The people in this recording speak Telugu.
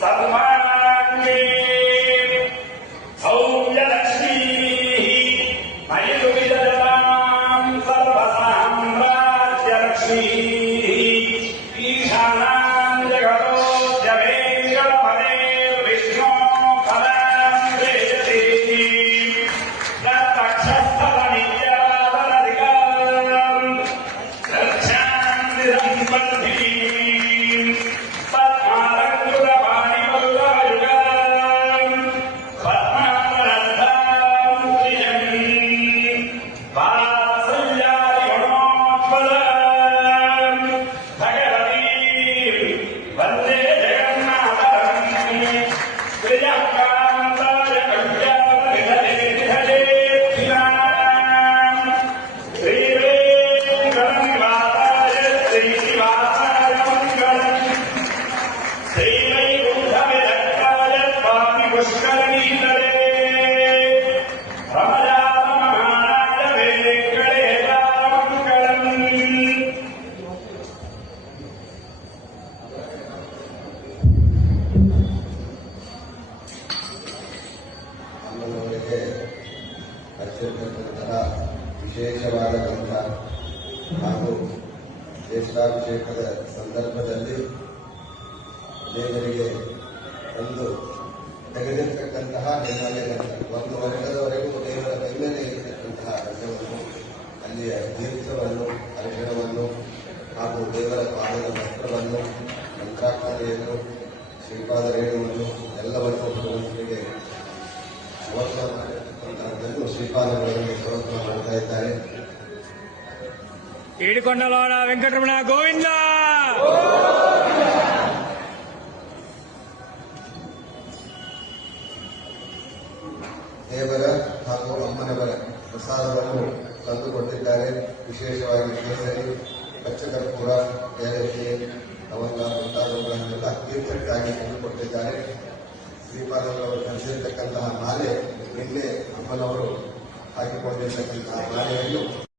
సన్మానాన్ని సౌమ్యలక్ష్మీ మయు విదజనాం సర్వసామ్రాజ్యలక్ష్మీ ఈశానాం జగతోద్యమేంద్రపదే విష్ణో పదాం వేజతి దత్తక్షస్థల ಅತ್ಯಂತ ವಿಶೇಷವಾದಂಥ ಹಾಗೂ ಸಂದರ್ಭದಲ್ಲಿ ದೇವರಿಗೆ ಒಂದು ತೆಗೆದಿರ್ತಕ್ಕಂತಹ ಹಿನ್ನೆಲೆ ಗ್ರಂಥ ಒಂದು ವರ್ಷದವರೆಗೂ ದೇವರ ಬೆನ್ನೆಲೆ ಇರತಕ್ಕಂತಹ ಗ್ರಂಥವನ್ನು ಅಲ್ಲಿಯ ತೀರ್ಥವನ್ನು ಅರ್ಶನವನ್ನು ಹಾಗೂ ದೇವರ ಪಾದದ ವಸ್ತ್ರವನ್ನು ಮಂತ್ರಾಕ್ಷತೆಯನ್ನು ಶ್ರೀಪಾದ ರೇಣುವನ್ನು ಎಲ್ಲವನ್ನು ಭಗವಂತನಿಗೆ ಸಮರ್ಪಣೆ ಮಾಡಿರ್ತಕ್ಕಂಥದ್ದನ್ನು ಶ್ರೀಪಾದಗಳನ್ನು ಸಮರ್ಪಣೆ ಮಾಡ್ತಾ ಇದ್ದಾರೆ ఏడుకొండలోన వెంకటరమణ గోవింద ದೇವರ ಹಾಗೂ ಅಮ್ಮನವರ ಪ್ರಸಾದವನ್ನು ತಂದುಕೊಟ್ಟಿದ್ದಾರೆ. ವಿಶೇಷವಾಗಿ ಕೇಸರಿ ಪಚ್ಚಕರ್ಪೂರ ಏಲಕ್ಕಿ ಅವರ ಮುಂತಾದವುಗಳನ್ನೆಲ್ಲ ತೀರ್ಥಕ್ಕಾಗಿ ತಂದುಕೊಟ್ಟಿದ್ದಾರೆ. ಶ್ರೀಪಾದಗಳವರು ಕಲಿಸಿರ್ತಕ್ಕಂತಹ ಮಾಲೆ ನಿನ್ನೆ ಅಮ್ಮನವರು ಹಾಕಿಕೊಂಡಿರ್ತಕ್ಕಂತಹ ಮಾಲೆಯನ್ನು